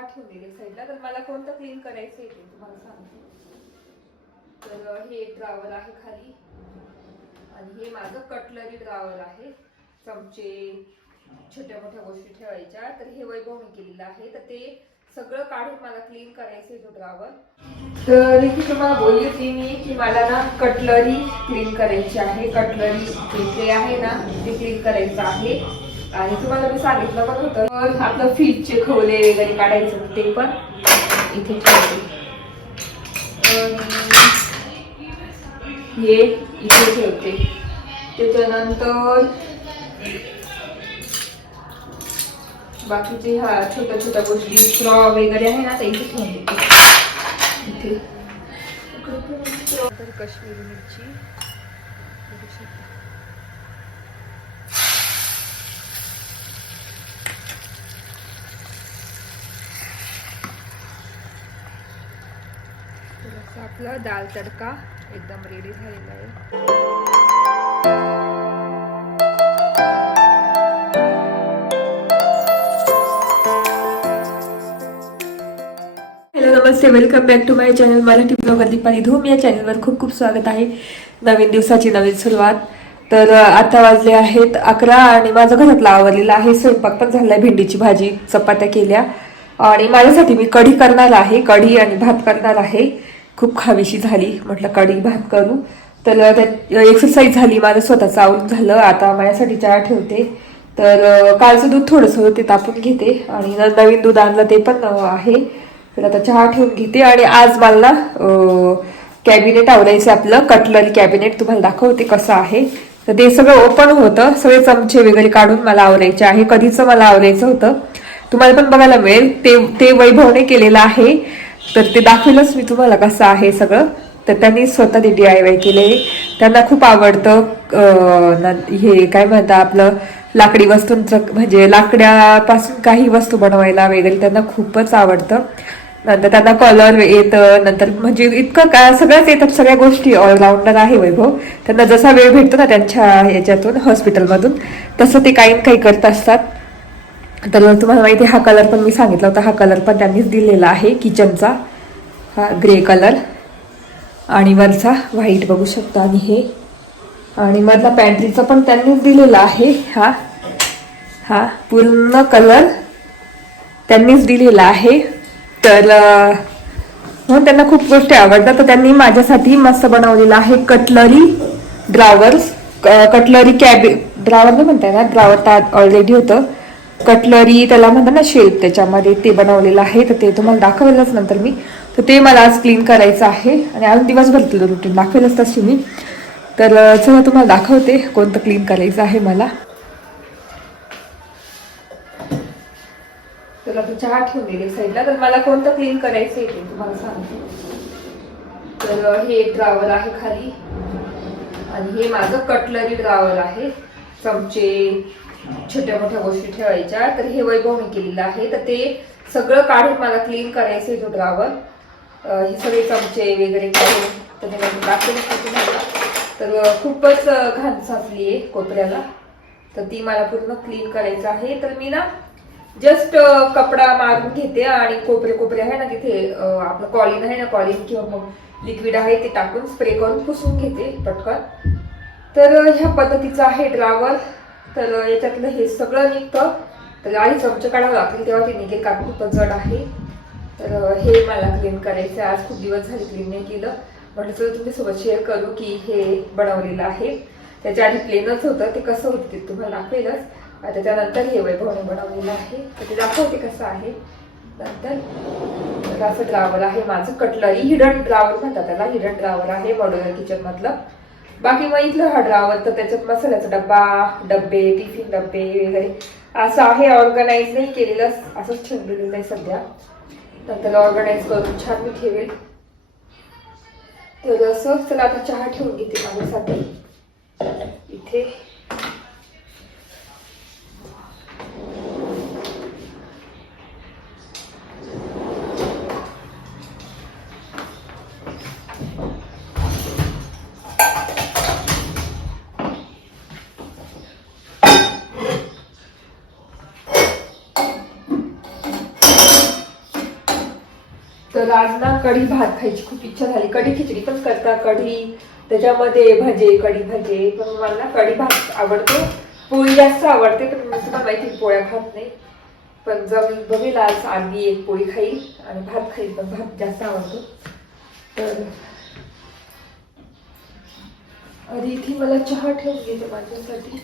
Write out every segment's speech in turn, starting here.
चहा ठेवलेली साईडला तर मला कोणतं क्लीन करायचं आहे ते तुम्हाला सांगते. तर हे एक ड्रावर आहे खाली. आणि हे माझं कटलरी ड्रावर आहे. चमचे छोट्या मोठ्या गोष्टी ठेवायच्या. तर हे वैभवने केलेलं आहे. तर ते सगळं काढून मला क्लीन करायचं आहे तो ड्रावर तर इथे तुम्हाला बोलली होती मी की मला ना कटलरी क्लीन करायची आहे. कटलरी जे आहे ना ते क्लीन करायचं आहे. आणि तुम्हाला मी सांगितलं पण होतं. तर आपलं फ्रीजचे खोले वगैरे काढायचं ते पण इथे ठेवते. हे इथे ठेवते. त्याच्यानंतर बाकीचे ह्या छोट्या छोट्या गोष्टी स्ट्रॉ वगैरे आहे ना ते इथे ठेवून देते इथे. तर काश्मीरी मिरची बघू शकता. तर असं आपला दाल तडका एकदम रेडी झालेला आहे. Hello Namaste. Welcome back to my channel Marathi blogger Deepali Dhoom या चॅनलवर खूप खूप स्वागत आहे. नवीन दिवसाची नवीन सुरुवात. तर आता वाजले आहेत अकरा आणि माझं घरातलं आवडलेला आहे. स्वयंपाक पण आहे भेंडीची भाजी चपात्या केल्या. आणि माझ्यासाठी मी कढी करणार आहे. कढी आणि भात करणार आहे. खूप खावीशी झाली. म्हटलं कढी भात करू. तर त्यात एक्सरसाइज झाली. माझं स्वतःचं आवरून झालं. आता माझ्यासाठी चहा ठेवते. तर कालचं दूध थोडंसं ते तापून घेते. आणि न- नवीन दूध आणलं ते पण आहे. तर आता चहा ठेवून घेते. आणि आज मला कॅबिनेट आवडायचं आपलं. कटलरी कॅबिनेट तुम्हाला दाखवते कसं आहे. तर ते सगळं ओपन होतं. सगळे चमचे वगैरे काढून मला आवडायचे आहे. कधीचं मला आवडायचं होतं. तुम्हाला पण बघायला मिळेल. ते ते वैभवने केलेलं आहे. तर ते दाखवेलच मी तुम्हाला कसं आहे सगळं. तर त्यांनी स्वतः ते डी आय वाय केले. त्यांना खूप आवडतं न- हे काय म्हणतात आपलं लाकडी वस्तूंचं म्हणजे लाकड्यापासून काही वस्तू बनवायला वगैरे त्यांना खूपच आवडतं. नंतर त्यांना कलर येतं नंतर म्हणजे इतकं काय सगळ्याच येतात सगळ्या गोष्टी ऑलराऊंडर आहे वैभव. त्यांना जसा वेळ भेटतो ना त्यांच्या याच्यातून हॉस्पिटलमधून तसं ते काही ना काही करत असतात. तर तुम्हाला माहिती आहे, हा कलर पण मी सांगितला होता. हा कलर पण त्यांनीच दिलेला आहे किचनचा हा ग्रे कलर आणि वरचा व्हाईट बघू शकता आणि हे. आणि मधला पॅन्ट्रीचा पण त्यांनीच दिलेला आहे हा. हा पूर्ण कलर त्यांनीच दिलेला आहे. तर म्हणून हो, त्यांना खूप गोष्टी आवडतात. तर त्यांनी माझ्यासाठी मस्त बनवलेला आहे कटलरी ड्रावर्स कटलरी कॅबे ड्रावर नाही म्हणताय ना ड्रावर तर ऑलरेडी होतं. कटलरी त्याला म्हणतात ना शेप त्याच्यामध्ये ते बनवलेलं आहे तर ते तुम्हाला दाखवेलच नंतर मी. तर ते मला आज क्लीन करायचं आहे आणि अजून दिवसभर रुटीन दाखवेलच तशी मी. तर चला तुम्हाला दाखवते कोणतं क्लीन करायचं आहे मला. तर आता चहा ठेवलेली साईडला तर मला कोणतं क्लीन करायचं आहे ते तुम्हाला सांगते. तर हे एक ड्रावर आहे खाली. आणि हे माझं कटलरी ड्रावर आहे. चमचे छोट्या मोठ्या गोष्टी ठेवायच्या. तर हे वैभवने केलेलं आहे. तर ते सगळं काढून मला क्लीन करायचं आहे तो ड्रावर हे सगळे चमचे वगैरे काढून तर मी तर खूपच घाण साचली आहे कोपऱ्याला. तर ती मला पूर्ण क्लीन करायचं आहे. तर मी ना जस्ट कपडा मारून घेते आणि कोपरे कोपरे आहे ना तिथे आपलं कॉलिन आहे ना कॉलिन किंवा मग लिक्विड आहे ते टाकून स्प्रे करून पुसून घेते पटकन. तर ह्या पद्धतीचं आहे ड्रावर तर याच्यातलं हे सगळं निघतं. तर आणि चमचे काढावं लागतील तेव्हा ते निघेल कारण खूपच जड आहे. तर हे मला क्लीन करायचं आहे. आज खूप दिवस झाले क्लीन नाही केलं. म्हटलं जर तुम्ही सोबत शेअर करू की हे बनवलेलं आहे. त्याच्या आधी प्लेनच होतं. ते कसं होतं ते तुम्हाला दाखवेलच. त्याच्यानंतर हे वैभवने बनवलेलं आहे. तर ते दाखवते कसं आहे. नंतर असं ड्रावर आहे. माझं कटलरी हिडन ड्रावर म्हणतात त्याला हिडन ड्रावर आहे मॉडर्न किचन मधलं. बाकी मग इथलं हा ड्रावर तर त्याच्यात मसाल्याचा डब्बा डब्बे टिफिन डब्बे वगैरे. असं आहे ऑर्गनाईज नाही केलेलं असंच ठेवलेलं आहे सध्या. तर त्याला ऑर्गनाईज करून छान मी ठेवेल. तर असं त्याला आता चहा ठेवून घेते माझ्यासाठी. इथे. तर आज ना कढी भात खायची खूप इच्छा झाली. कढी खिचडी पण करता कढी. त्याच्यामध्ये भजे कढी भजे. पण मला ना कढी भात आवडतो. पोळी जास्त आवडते पण मी माहिती आहे, पोळ्या खात नाही. पण जर बघेल आज आधी एक पोळी खाईल आणि भात खाईल पण भात जास्त आवडतो. तर अरे इथे मला चहा ठेवून घेते माझ्यासाठी.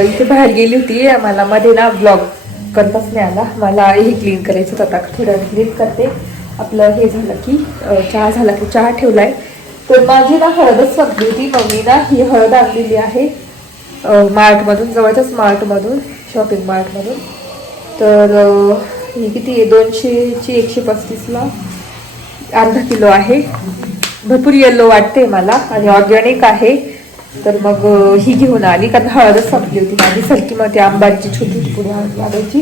इथे बाहेर गेली होती. मला मध्ये ना ब्लॉग करताच नाही आला मला हे क्लीन करायचं होतं आता. थोडं क्लीन करते. आपलं हे झालं की चहा झाला की चहा ठेवला आहे तर माझी ना हळदच संपली होती. मम्मी ना ही हळद आणलेली आहे. मार्टमधून जवळच्याच मार्टमधून शॉपिंग मार्टमधून. तर ही किती आहे? दोनशेची एकशे पस्तीसला अर्धा किलो आहे. भरपूर येल्लो वाटते मला. आणि ऑर्गॅनिक आहे. तर मग ही घेऊन आली. कारण हळदच संपली होती माझी. सलकीमध्ये आंबाची छोटी छोटी पुढे हळद लागायची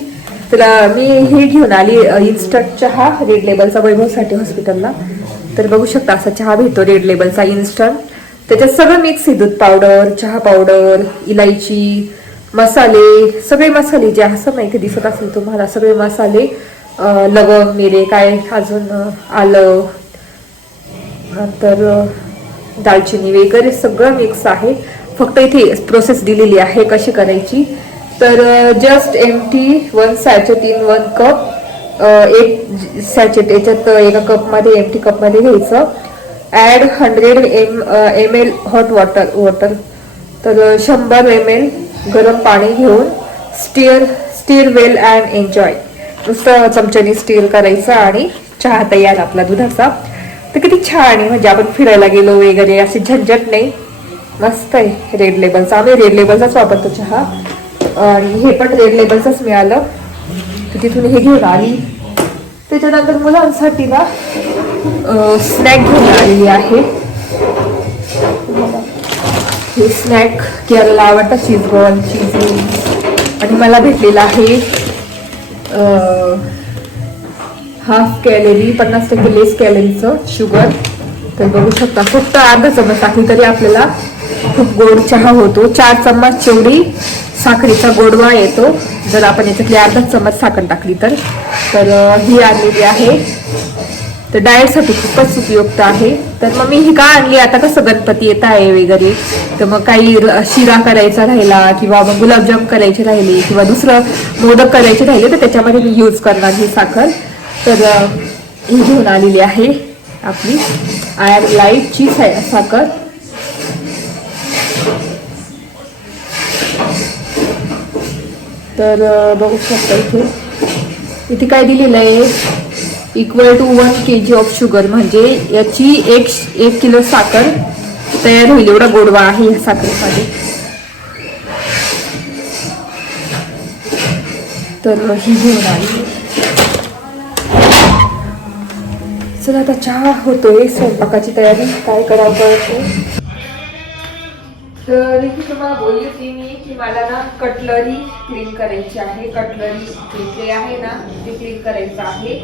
तर मी हे घेऊन आली इन्स्टंट चहा रेड लेबलचा वैभवसाठी हॉस्पिटलला तर बघू शकता असा चहा भेटतो रेड लेबलचा इन्स्टंट त्याच्यात सगळं मिक्स आहे. दूध पावडर चहा पावडर इलायची मसाले. सगळे मसाले जे असं माहिती दिसत असेल तुम्हाला सगळे मसाले लवंग मिरे काय अजून आलं. नंतर दालचिनी वगैरे सगळं मिक्स आहे. फक्त इथे प्रोसेस दिलेली आहे कशी करायची? तर just M T one sachet in one cup एक सॅचेट याच्यात एका कपमध्ये एम टी कपमध्ये घ्यायचं add hundred M M L hot water water तर शंभर एम एल गरम पाणी घेऊन stir stir well and enjoy नुसतं चमच्याने स्टीर करायचं आणि चहा तयार आपला दुधाचा. तर किती छान आहे. म्हणजे आपण फिरायला गेलो वगैरे असे झंझट नाही. मस्त आहे रेड लेबलचा आम्ही रेड लेबलचाच वापरतो चहा. आणि हे पण रेड लेबलचंच मिळालं. तर तिथून हे घेऊन आली. त्याच्यानंतर मुलांसाठी ना स्नॅक घेऊन आलेली आहे. हे स्नॅक केरला आवडतं चीज बॉल चीज आणि मला भेटलेला आहे हाफ कॅलरी पन्नास टक्के लेस कॅलरीचं शुगर. तर बघू शकता फक्त अर्धा चमच टाकली तरी आपल्याला खूप गोड चहा होतो. चार चम्मच जेवढी साखरेचा गोडवा येतो. जर आपण याच्यातली अर्धा चम्मच साखर टाकली तर. तर ही आणलेली आहे. तर डाएटसाठी खूपच उपयुक्त आहे. तर मग मी ही का आणली? आता कसं गणपती येत आहे वगैरे? तर मग काही शिरा करायचा राहिला किंवा मग गुलाबजाम करायचे राहिले किंवा दुसरं मोदक करायचे राहिले तर त्याच्यामध्ये मी यूज करणार ही साखर. तर ही घेऊन आलेली आहे आपली आय लाईटची साखर. तर बघू शकता इथे. इथे काय दिलेलं आहे? Equal to one K G of sugar म्हणजे याची एक एक किलो साखर तयार होईल. एवढा गोडवा आहे या साखरेमध्ये. तर ही घेऊन आली. चला आता चहा होतोय स्वयंपाकाची तयारी काय करावं कळत. तर इथे तुम्हाला बोलली होती मी की मला ना कटलरी क्लीन करायची आहे. कटलरी जे आहे ना ते क्लीन करायचं आहे.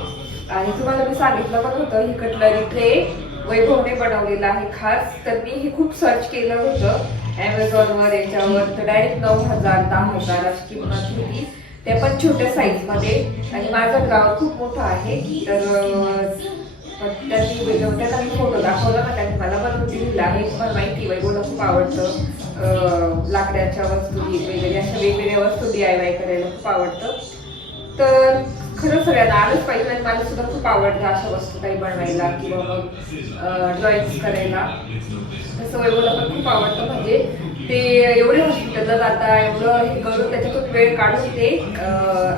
आणि तुम्हाला मी सांगितलं पण होतं ही कटलरी ट्रे वैभवने बनवलेला आहे खास. तर मी हे खूप सर्च केलं होतं. ॲमेझॉनवर याच्यावर तर डायरेक्ट नऊ हजार दहा हजार अशी किंमत होती. ते पण छोट्या साईजमध्ये आणि माझं गाव खूप मोठं आहे. तर पण त्यांनी वेगळं- मी फोटो दाखवला ना त्यांनी मला पण दिला. हे पण माहिती वैभवला खूप आवडतं. लाकड्याच्या लाकडाच्या वस्तू वगैरे अशा वेगवेगळ्या वस्तू डी आय वाय करायला खूप आवडतं. तर खरं सगळ्यांना आलंच पाहिजे आणि मला सुद्धा खूप आवडतं अशा वस्तू काही बनवायला किंवा मग ड्रॉइंग करायला. तसं वैभवला पण खूप आवडतं. म्हणजे ते एवढे हॉस्पिटलला जाता एवढं हे करून त्याच्यातून वेळ काढून ते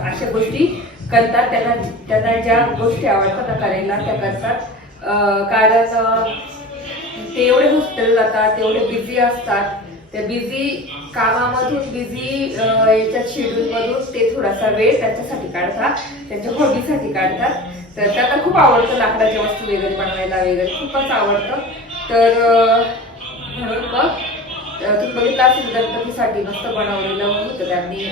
अशा गोष्टी करतात त्यांना त्यांना ज्या गोष्टी आवडतात ना करायला त्या करतात. कारण ते एवढे हॉस्पिटल जातात तेवढे बिझी असतात. त्या बिझी कामामधून बिझी याच्या शेड्यूल मधून ते थोडासा वेळ त्याच्यासाठी काढतात त्यांच्या हॉबीसाठी काढतात. तर त्यांना खूप आवडतं लाकडाच्या वस्तू वगैरे बनवायला वगैरे खूपच आवडतं. तर म्हणून मग तुम्ही बघितलं असेल गणपतीसाठी मस्त बनवलेलं होतं त्यांनी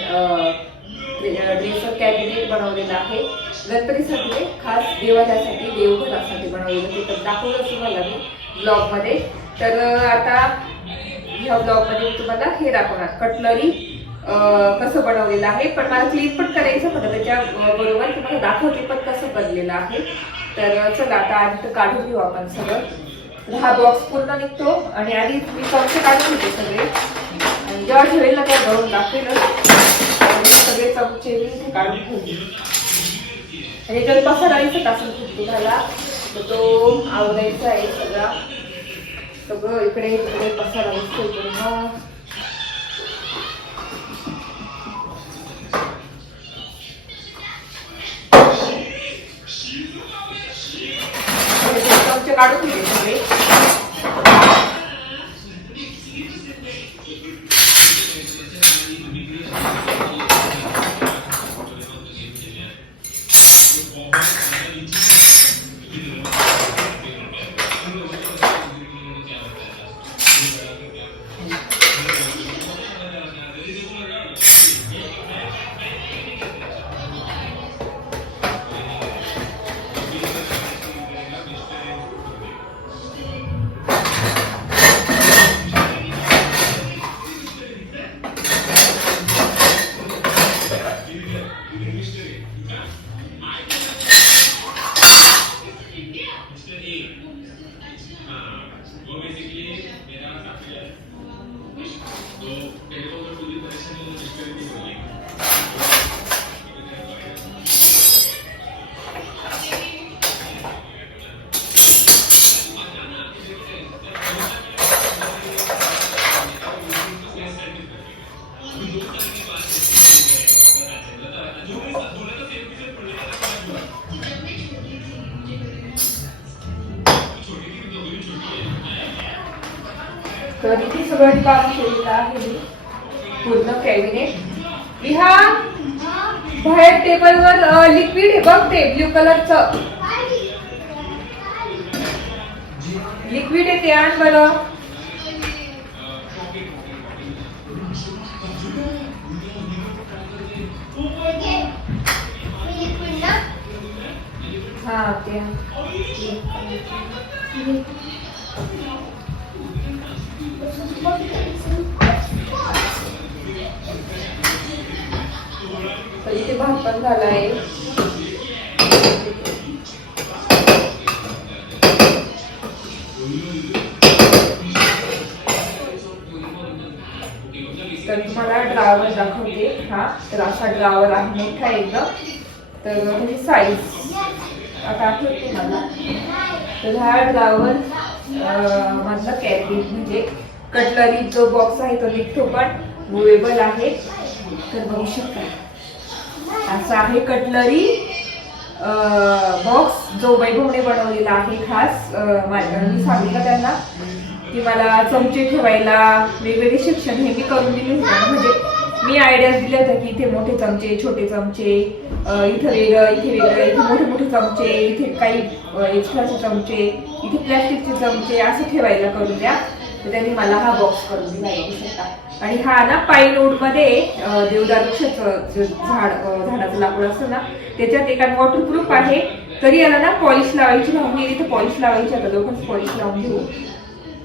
ड्रेसर कॅबिनेट बनवलेलं आहे. गणपतीसाठी खास देवाल्यासाठी देवघरासाठी बनवलेलं ते तर दाखवलं तुम्हाला मी ब्लॉगमध्ये तर आता ह्या ब्लॉगमध्ये मी तुम्हाला हे दाखवणार. कटलरी कसं बनवलेलं आहे. पण मला क्लीन पण करायचं होतं त्याच्या बरोबर तुम्हाला दाखवते पण कसं बनलेलं आहे. तर चला आता आधी तर काढून घेऊ आपण सगळं. तर हा बॉक्स पूर्ण निघतो आणि आधी मी चमचे काढून घेते सगळे. आणि जेव्हा ठेवेल ना तेव्हा भरून दाखवेल आणि चमचे मी काढून ठेवली आणि जर पसारायचं टाकून खूप तुम्हाला. तर तो आवडायचा आहे सगळा. सगळं इकडे इकडे पसारा असतो पूर्ण आणि काढून घे सगळे. o ele contribuiu para esse experimento. ते ब्ल्यू कलरचं लिक्विड येते आण बरं. हा ते आण. तर इथे भात पण झाला आहे तर तुम्हाला ड्रावर दाखवते. हा तर असा ड्रावर आहे मोठा एकदम. तर त्याची साईज आता आठवते मला तर हा ड्रावर मधला कॅबिनेट म्हणजे कटलरी जो बॉक्स आहे तो निघतो पण मुवेबल आहे. तर बघू शकता. असा आहे कटलरी बॉक्स जो वैभवने बनवलेला आहे खास माझ्या मी सांगितलं त्यांना की मला चमचे ठेवायला वेगवेगळे शिक्षण हे मी करून दिले होते. म्हणजे मी आयडियाज दिल्या होत्या की इथे मोठे चमचे छोटे चमचे इथे इथं वेगळं इथे वेगळं इथे मोठे मोठे चमचे इथे काही एक्स्ट्राचे चमचे इथे प्लॅस्टिकचे चमचे असं ठेवायला करून द्या. तर त्यांनी मला हा बॉक्स करून दिला बघू शकता. आणि हा ना पाईन वूडमध्ये अं, जे झाड झाडाचं लाकूड असतं ना त्याच्यात एका वॉटरप्रूफ आहे. तरी याला ना पॉलिश लावायची लावून इथे पॉलिश लावायची आता दोघंच पॉलिश लावून घेऊ.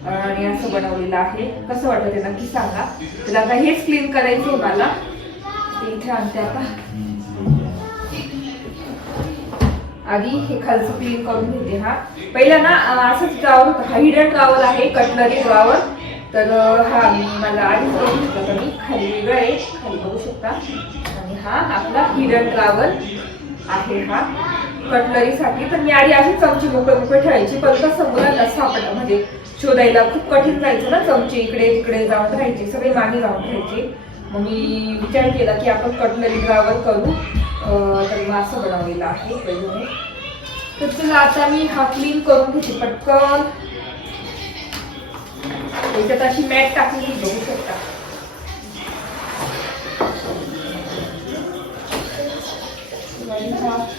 आणि असं बनवलेलं आहे. कसं वाटतं ते नक्की सांगा. तर आता हेच क्लीन करायचं आहे मला. ते इथे आणते आता. आधी हे खालचं क्लीन करून घेते हा. पहिला ना असंच ड्रावर होतं. हा हिडन ड्रावर आहे कटलरी ड्रावर तर हा मी मला आधीच बघू शकता तर मी खाली वेगळं आहे. खाली बघू शकता. आणि हा आपला हिडन ड्रावर आहे हा. कटलरीसाठी तर मी आधी अशी चमची मोकळे मोकळे ठेवायची. पण कसं मुलांना सापडलं. म्हणजे शोधायला खूप कठीण जायचं ना चमचे. इकडे तिकडे जाऊन राहायचे. सगळे मागे जाऊन राहायचे. मग मी विचार केला की आपण कटलरी ड्रावर करू. तर त्यांना असं बनवलेलं आहे वगैरे तर तुला आता मी हा क्लीन करून घेते पटकन. त्याच्यात अशी मॅट टाकून मी बघू शकता.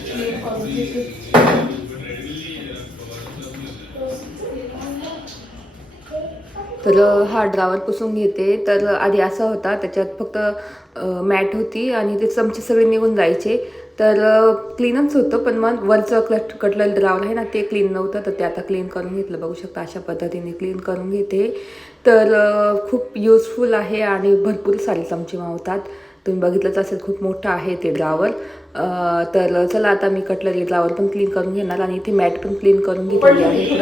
क्लीन करून घेते. तर हा ड्रावर पुसून घेते. तर आधी असा होता. त्याच्यात फक्त मॅट होती आणि ते चमचे सगळे निघून जायचे. तर क्लीनच होतं पण मग वरचं कट कटलेलं ड्रावर आहे ना ते क्लीन नव्हतं. तर ते आता क्लीन करून घेतलं. बघू शकता अशा पद्धतीने क्लीन करून घेते. तर खूप युजफुल आहे आणि भरपूर सारे चमचे मावतात. तुम्ही बघितलंच असेल खूप मोठं आहे ते ड्रावर तर चला आता मी कटलरी ड्रावर पण क्लीन करून घेणार आणि इथे मॅट पण क्लीन करून घेतली आहे.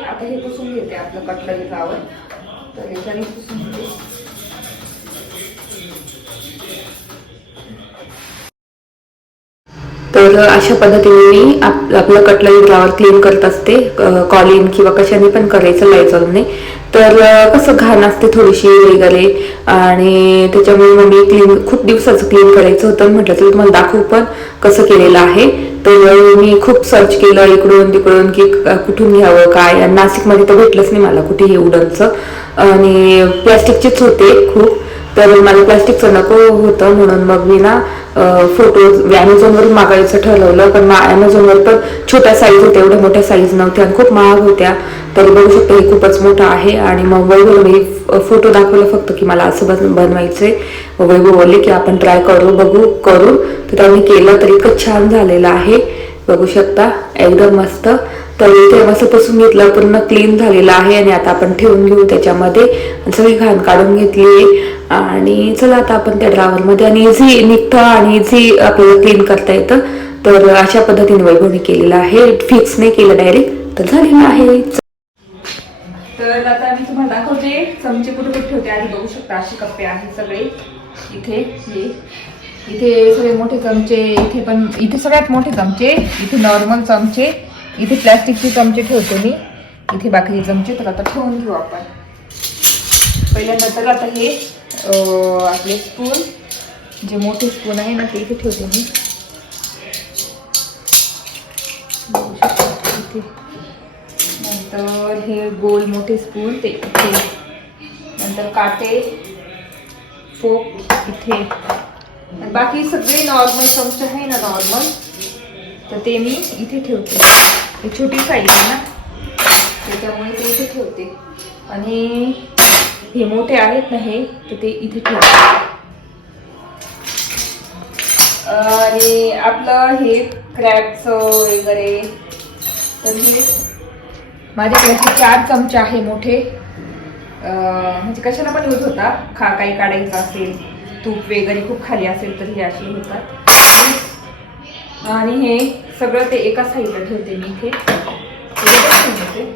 आता हे पुसून घेते आपलं कटलरी ड्रावर तर याच्याने पुसून घेते. तर अशा पद्धतीने मी आप आपलं कटलरी ड्रावर क्लीन करत असते. कॉलिन किंवा कशाने पण करायचं लायचलने तर कसं घाण असते थोडीशी वगैरे आणि त्याच्यामुळे मग मी क्लीन खूप दिवसाचं क्लीन करायचं होतं. म्हटलं तर तुम्हाला दाखवू पण कसं केलेलं आहे. तर मी खूप सर्च केलं इकडून तिकडून की कुठून घ्यावं काय? नाशिकमध्ये तर भेटलंच नाही मला कुठे हे उडनचं. आणि प्लॅस्टिकचेच होते खूप. तर मला प्लॅस्टिकचं नको होतं म्हणून मग मी ना फोटो ॲमेझॉनवरून मागायचं ठरवलं पण ॲमेझॉनवर पण छोट्या साईज होत्या एवढ्या मोठ्या साईज नव्हत्या आणि खूप महाग होत्या. तर बघू शकतो हे खूपच मोठं आहे आणि मग वैभव मी फोटो दाखवलं फक्त की मला असं बन बनवायचंय. मग वैभव बोलले की आपण ट्राय करू बघू करू. तर त्यांनी केलं तर इतकं छान झालेलं आहे. बघू शकता एकदम मस्त. तर इथे मस्त पसून घेतलं पूर्ण क्लीन झालेलं आहे आणि आता आपण ठेवून घेऊ त्याच्यामध्ये. सगळी घाण काढून घेतली. आणि चला आता आपण त्या ड्रावरमध्ये आणि इझी निघतं आणि इझी आपल्याला क्लीन करता येतं तर अशा पद्धतीने वैभवने केलेलं आहे. फिक्स नाही केलं डायरेक्ट तर झालेलं आहे. तर आता मी तुम्हाला दाखवते चमचे कुठे कुठे ठेवते आधी बघू शकता असे कप्पे आहेत सगळे. इथे हे. इथे सगळे मोठे चमचे इथे पण इथे सगळ्यात मोठे चमचे इथे नॉर्मल चमचे इथे प्लॅस्टिकचे चमचे ठेवते मी. इथे बाकीचे चमचे तर आता ठेवून घेऊ आपण. पहिल्यांदा तर आता हे आपले स्पून जे मोठे स्पून आहे ना ते इथे ठेवते मी. इथे नंतर हे गोल मोठे स्पून ते इथे. नंतर काटे फोक इथे. बाकी सगळे नॉर्मल चमचे आहे ना नॉर्मल तर ते मी इथे ठेवते. ही छोटी साईज आहे ना त्याच्यामुळे ते इथे ठेवते. आणि हे मोठे आहेत ना हे तर ते इथे ठेवतात आणि आपलं हे क्रॅबचं वगैरे. तर हे माझ्याकडे असे चार चमचे आहे मोठे. म्हणजे कशाला पण यूज होता खा काही काढायचं असेल तूप वगैरे खूप खाली असेल तर हे असे होतात. आणि हे सगळं ते एका साईडला ठेवते मी इथे पण ठेवून देते.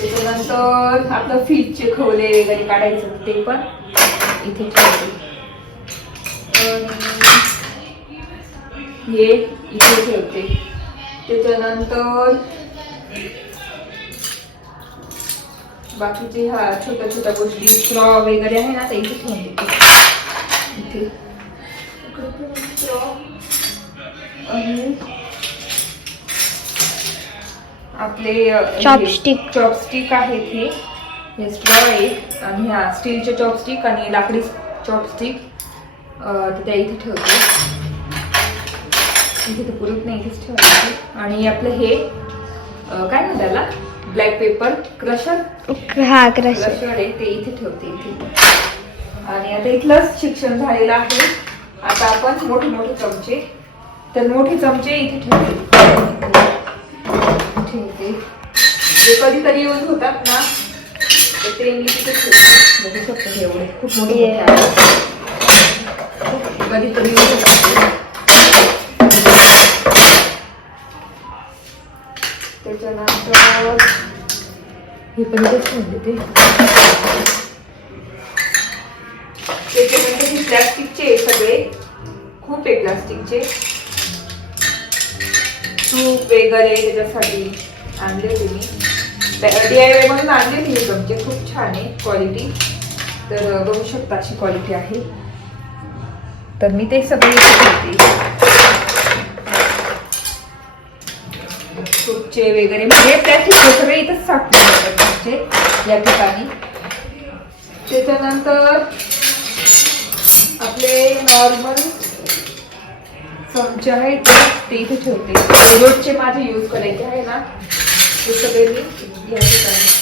त्याच्यानंतर आपलं फ्रीजचे खवले वगैरे काढायचं ते पण इथे ठेवते. हे इथे ठेवते. त्याच्यानंतर बाकीचे ह्या छोट्या छोट्या गोष्टी स्ट्रॉ वगैरे आहे ना ते इथे ठेवून देते इथे. आणि आपले Chopstick. चॉपस्टिक आहेत हे. हे स्ट्रॉ आणि ह्या स्टीलचे चॉपस्टिक आणि लाकडी चॉपस्टिक त्या इथे ठेवते. इथे तर पुरत नाही इथेच ठेवायचे आणि आपलं हे काय म्हणतात त्याला? ब्लॅक पेपर क्रशर हा क्रश क्रशर आहे ते इथे ठेवते इथे. आणि आता इथलंच शिक्षण झालेलं आहे. आता आपण मोठे मोठे चमचे तर मोठे चमचे इथे ठेवते. ठेवते जे कधीतरी यूज होतात ना ते मी तिथे ठेवते. बघू शकतो हे एवढे. खूप मोठे. कधीतरी यूज होतात त्याच्यानंतर हे पण ठेवून देते. त्याच्यानंतर हे प्लास्टिकचे सगळे खूप आहे प्लास्टिकचे सूप वगैरे त्याच्यासाठी आणले होते मी. डी आय वाय म्हणून आणले हे तुमचे खूप छान आहे क्वालिटी तर बघू शकता अशी क्वालिटी आहे. तर मी ते सगळे सूपचे वगैरे म्हणजे त्याचे सगळे इथंच साठले प्लास्टिकचे या ठिकाणी. त्याच्यानंतर आपले नॉर्मल चमचे आहेत ते इथे ठेवते. रोजचे माझे यूज करायचे आहे ना. ते सगळे मी या ठिकाणी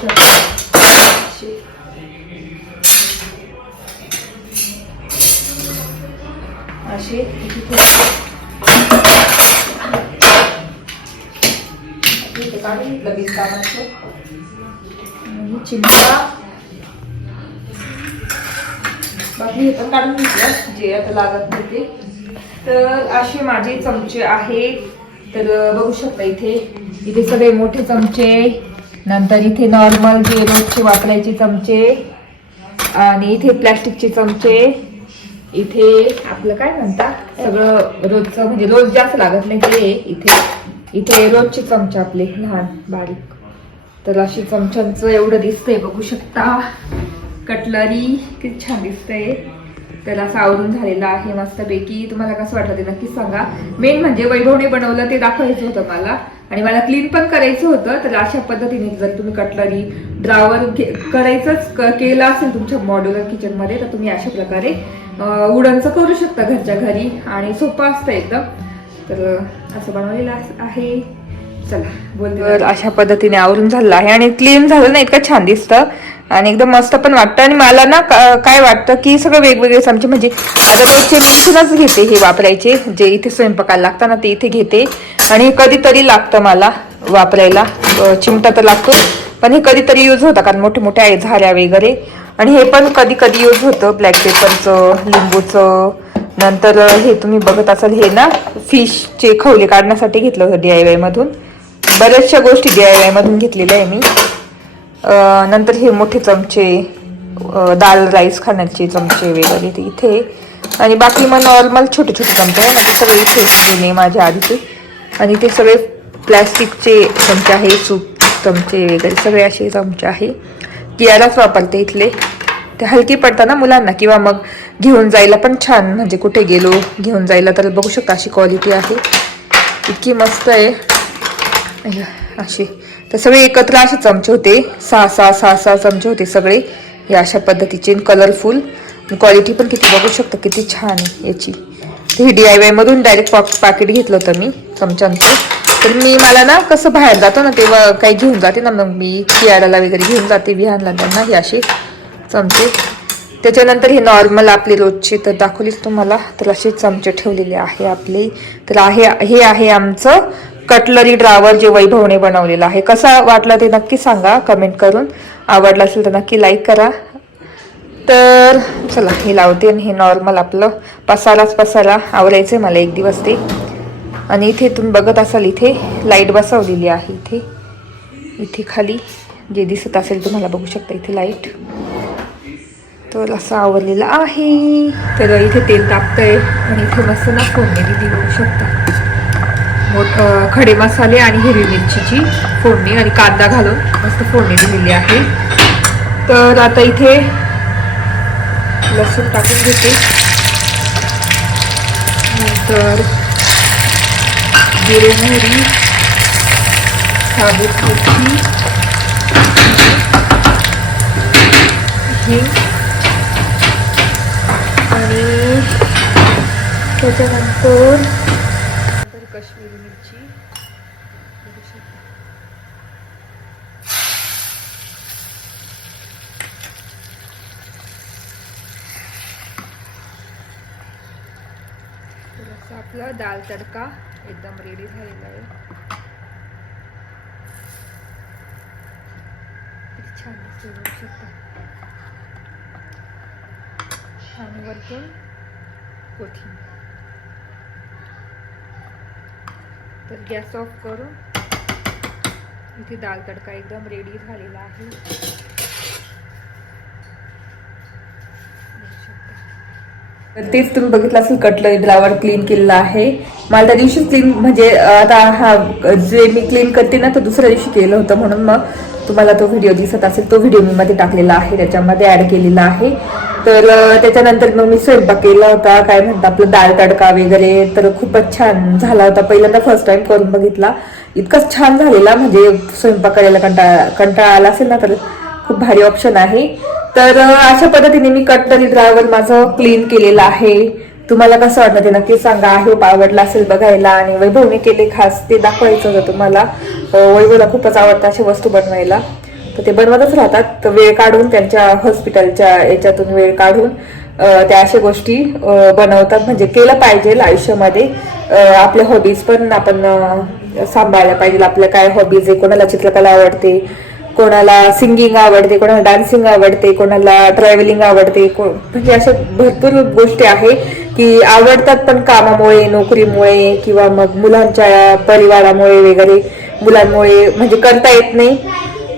शकता अशी. अशी इथे ठेवते. इथे काढून घेतलं बिस्तामाचं. आणि चिमटा. बाकी हे काढून घेतलं जे आता लागत नाही ते तर असे माझे चमचे आहेत. तर बघू शकता इथे. इथे सगळे मोठे चमचे. नंतर इथे नॉर्मल जे रोजचे वापरायचे चमचे. आणि इथे प्लॅस्टिकचे चमचे. इथे आपलं काय म्हणतात सगळं रोजचं म्हणजे रोज जास्त लागत नाही ते. इथे इथे रोजचे चमचे आपले लहान बारीक. तर अशी चमच्यांचं एवढं दिसतंय बघू शकता. कटलरी किती छान दिसतंय. त्याला असं आवरून आहे मस्तपैकी. तुम्हाला कसं वाटलं ते नक्कीच सांगा. मेन म्हणजे वैभवने बनवलं ते दाखवायचं होतं मला. आणि मला क्लीन पण करायचं होतं. तर अशा पद्धतीने जर तुम्ही कटलरी ड्रावर करायचंच केलं असेल तुमच्या मॉड्युलर किचनमध्ये तर तुम्ही अशा प्रकारे अं, उडनचं करू शकता घरच्या घरी. आणि सोपं असतं एकदम. तर असं बनवलेलं आहे. चला बोल अशा पद्धतीने आवरून झालेलं आहे. आणि क्लीन झालं ना इतकं छान दिसतं. आणि एकदम मस्त पण वाटतं. आणि मला ना का- काय वाटतं की सगळं वेगवेगळे चमचे म्हणजे आता रोजचे मी इथूनच घेते हे वापरायचे जे इथे स्वयंपाकाला लागतं ना ते इथे घेते. आणि कधीतरी लागतं मला वापरायला. चिमटा तर लागतो पण हे कधीतरी यूज होतं कारण मोठे मोठे आहे झाऱ्या वगैरे. आणि हे पण कधी कधी यूज होतं ब्लॅक पेपरचं लिंबूचं. नंतर हे तुम्ही बघत असाल हे ना फिशचे खवले काढण्यासाठी घेतलं होतं डी आय वायमधून बऱ्याचशा गोष्टी डी आय वायमधून घेतलेल्या आहे मी. नंतर हे मोठे चमचे दाल राईस खाण्याचे चमचे वगैरे ते इथे. आणि बाकी मग नॉर्मल छोटे छोटे चमचे आहे ना ते सगळे इथे जुने माझ्या आधीचे. आणि ते सगळे प्लॅस्टिकचे चमचे आहे सूप चमचे वगैरे सगळे असे चमचे आहे. कियाराच वापरते इथले. ते हलकी पडतात ना मुलांना किंवा मग घेऊन जायला पण छान. म्हणजे कुठे गेलो घेऊन जायला तर बघू शकता अशी क्वालिटी आहे. इतकी मस्त आहे. अशी. तर सगळे एकत्र असे चमचे होते. सहा सहा सहा सहा चमचे होते सगळे. हे अशा पद्धतीचे कलरफुल क्वालिटी पण किती बघू शकता किती छान आहे याची. हे डी आय वायमधून डायरेक्ट पॉक पाकिट घेतलं होतं मी चमच्यांचं तर मी मला ना कसं बाहेर जातो ना तेव्हा काही घेऊन जाते ना मग मी कियाराला वगैरे घेऊन जाते विहानला त्यांना हे असे चमचे. त्याच्यानंतर हे नॉर्मल आपले रोजचे तर दाखवलीच तुम्हाला. तर असे चमचे ठेवलेले आहे आपले. तर आहे हे आहे आमचं कटलरी ड्रावर जे वैभवने बनवलेलं आहे. कसा वाटला ते नक्की सांगा कमेंट करून. आवडलं असेल तर नक्की लाईक करा. तर चला हे लावते आणि हे नॉर्मल आपलं. पसाराच पसारा आवरायचं आहे मला एक दिवस ते. आणि इथे तुम्ही बघत असाल इथे लाइट बसवलेली आहे इथे. इथे खाली जे दिसत असेल तुम्हाला बघू शकता इथे लाइट तर असं आवरलेलं आहे. तर इथे तेल तापतंय आणि इथे मस्त ना फोडणी दिली बघू शकता. मोठं खडे मसाले आणि हिरवी मिरचीची फोडणी आणि कांदा घालून मस्त फोडणी दिलेली आहे. तर आता इथे लसूण टाकून घेते. नंतर जिरे मोहरी साबूत मिरची हिंग आणि त्याच्यानंतर काश्मीरी मिरची. बघू आपला दाल तडका एकदम रेडी झालेला आहे. छान बघू शकता. छान वरतून कोथिंबीर. तर गॅस ऑफ करून इथे दाल तडका एकदम रेडी झालेला आहे. तर तेच तुम्ही बघितलं असेल कटलरी ड्रावर क्लीन केलेला आहे. मला त्या दिवशी क्लीन म्हणजे आता हा जे मी क्लीन करते ना तो दुसऱ्या दिवशी केलं होतं. म्हणून मग तुम्हाला तो व्हिडिओ दिसत असेल तो व्हिडिओ मी मध्ये टाकलेला आहे त्याच्यामध्ये ऍड केलेला आहे. तर त्याच्यानंतर मग मी स्वयंपाक केला होता. काय म्हणतात आपलं दाळ तडका वगैरे. तर खूपच छान झाला होता. पहिल्यांदा फर्स्ट टाइम करून बघितला. इतकाच छान झालेला. म्हणजे स्वयंपाक करायला कंटाळा कंटाळा आला असेल ना तर खूप भारी ऑप्शन आहे. तर अशा पद्धतीने मी कटतरी ड्रायव्हर माझं क्लीन केलेलं आहे. तुम्हाला कसं वाटलं ते नक्की सांगा. आहे आवडला असेल बघायला. आणि वैभवने केले खास ते दाखवायचं होतं तुम्हाला. वैभवला खूपच आवडतं अशा वस्तू बनवायला. तर ते बनवतच राहतात. तर वेळ काढून त्यांच्या हॉस्पिटलच्या याच्यातून वेळ काढून त्या अशा गोष्टी बनवतात. म्हणजे केलं पाहिजे आयुष्यामध्ये. आपल्या हॉबीज पण आपण सांभाळल्या पाहिजे. आपल्या काय हॉबीज आहे? कोणाला चित्रकला आवडते? कोणाला सिंगिंग आवडते? कोणाला डान्सिंग आवडते? कोणाला ट्रॅव्हलिंग आवडते? को- म्हणजे अशा भरपूर गोष्टी आहे की आवडतात पण कामामुळे नोकरीमुळे किंवा मग मुलांच्या परिवारामुळे वगैरे मुलांमुळे म्हणजे करता येत नाही.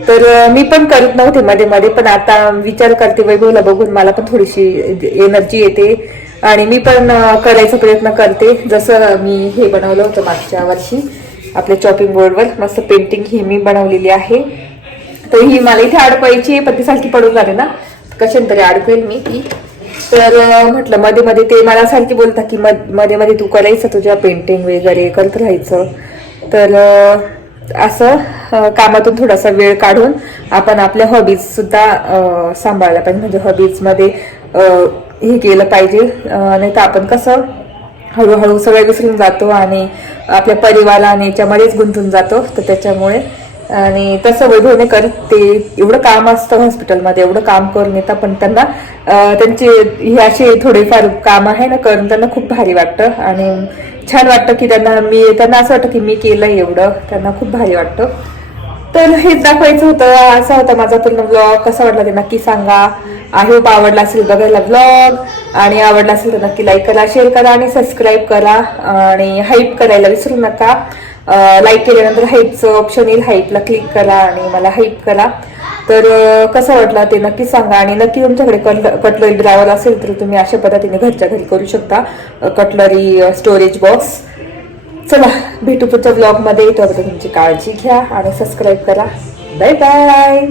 तर मी पण करत नव्हते मध्ये मध्ये पण आता विचार करते वैभवला बघून मला पण थोडीशी एनर्जी येते. आणि मी पण करायचा प्रयत्न करते. जसं मी हे बनवलं होतं मागच्या वर्षी आपल्या चॉपिंग बोर्डवर मस्त पेंटिंग ही मी बनवलेली आहे. तर ही मला इथे अडकवायची आहे, पण ती सारखी पडून जाते ना. कशाने तरी अडकवेल मी ती. तर म्हटलं मध्ये मध्ये ते मला सारखी बोलतात की मध्ये मध्ये तू करायचं तुझ्या पेंटिंग वगैरे करत राहायचं. तर असं कामातून थोडासा वेळ काढून आपण आपल्या हॉबीज सुद्धा सांभाळल्या पाहिजे. म्हणजे हॉबीजमध्ये हे केलं पाहिजे. नाही तर आपण कसं हळूहळू सगळं विसरून जातो आणि आपल्या परिवाराने आणि याच्यामध्येच गुंतून जातो. तर त्याच्यामुळे आणि तसं वैभवने करत ते एवढं काम असतं हॉस्पिटलमध्ये एवढं काम करून येतं पण त्यांना त्यांचे हे असे थोडेफार काम आहे ना करून त्यांना खूप भारी वाटतं. आणि छान वाटतं की त्यांना मी त्यांना असं वाटतं की मी केलं एवढं त्यांना खूप भारी वाटतं. तर हेच दाखवायचं होतं असा होता माझा पूर्ण ब्लॉग कसा वाटला ते नक्की सांगा. आय होप आवडला असेल बघायला ब्लॉग आणि आवडला असेल तर नक्की लाईक करा शेअर करा आणि सबस्क्राईब करा. आणि हाईप करायला विसरू नका. लाईक केल्यानंतर हाईपचं ऑप्शन येईल हाईपला क्लिक करा आणि मला हाईप करा. तर कसं वाटलं ते नक्की सांगा आणि नक्की तुमच्याकडे कट कटलरी ड्रायव्हर असेल तर तुम्ही अशा पद्धतीने घरच्या घरी करू शकता. कटलरी स्टोरेज बॉक्स चला भेटू पुढच्या ब्लॉगमध्ये तोपर्यंत तुमची काळजी घ्या आणि सबस्क्राईब करा. Bye bye